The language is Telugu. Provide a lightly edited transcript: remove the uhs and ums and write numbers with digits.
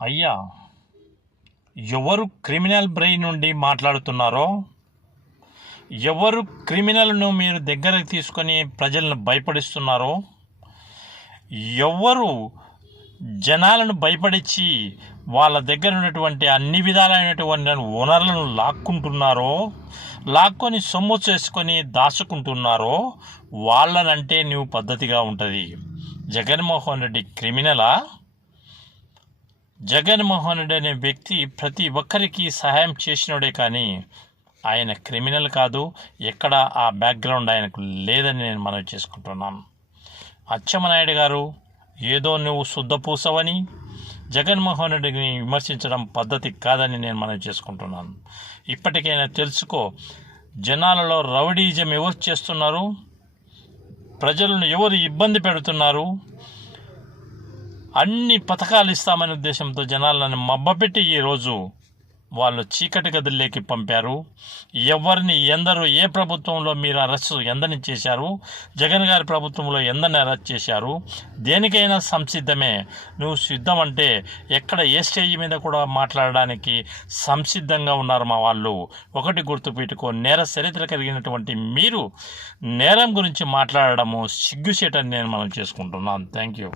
అయ్యా, ఎవరు క్రిమినల్ బ్రెయిన్ నుండి మాట్లాడుతున్నారో, ఎవరు క్రిమినల్ను మీరు దగ్గరకు తీసుకొని ప్రజలను భయపడిస్తున్నారో, ఎవరు జనాలను భయపడించి వాళ్ళ దగ్గర ఉన్నటువంటి అన్ని విధాలైనటువంటి వనరులను లాక్కొని సొమ్ము చేసుకొని దాచుకుంటున్నారో వాళ్ళనంటే నువ్వు పద్ధతిగా ఉంటుంది. జగన్మోహన్ రెడ్డి క్రిమినలా? జగన్మోహన్ రెడ్డి అనే వ్యక్తి ప్రతి ఒక్కరికి సహాయం చేసినోడే కానీ ఆయన క్రిమినల్ కాదు. ఎక్కడ ఆ బ్యాక్గ్రౌండ్ ఆయనకు లేదని నేను మనవి చేసుకుంటున్నాను. అచ్చెన్నాయుడు గారు, ఏదో నువ్వు శుద్ధపూసవని జగన్మోహన్ రెడ్డిని విమర్శించడం పద్ధతి కాదని నేను మనవి చేసుకుంటున్నాను. ఇప్పటికైనా తెలుసుకో, జనాలలో రౌడీజం ఎవరు చేస్తున్నారు, ప్రజలను ఎవరు ఇబ్బంది పెడుతున్నారు, అన్ని పథకాలు ఇస్తామనే ఉద్దేశంతో జనాలను మబ్బపెట్టి ఈరోజు వాళ్ళు చీకటి గదుల్లోకి పంపారు. ఎవరిని ఎందరూ ఏ ప్రభుత్వంలో మీరు అరెస్ట్ ఎందరిని చేశారు, జగన్ గారి ప్రభుత్వంలో ఎందరిని అరెస్ట్ చేశారు, దేనికైనా సంసిద్ధమే. నువ్వు సిద్ధం అంటే ఎక్కడ ఏ స్టేజ్ మీద కూడా మాట్లాడడానికి సంసిద్ధంగా ఉన్నారు మా వాళ్ళు. ఒకటి గుర్తుపెట్టుకో, నేర చరిత్ర కలిగినటువంటి మీరు నేరం గురించి మాట్లాడడము సిగ్గుచేటని నేను మనం చేసుకుంటున్నాను. Thank you.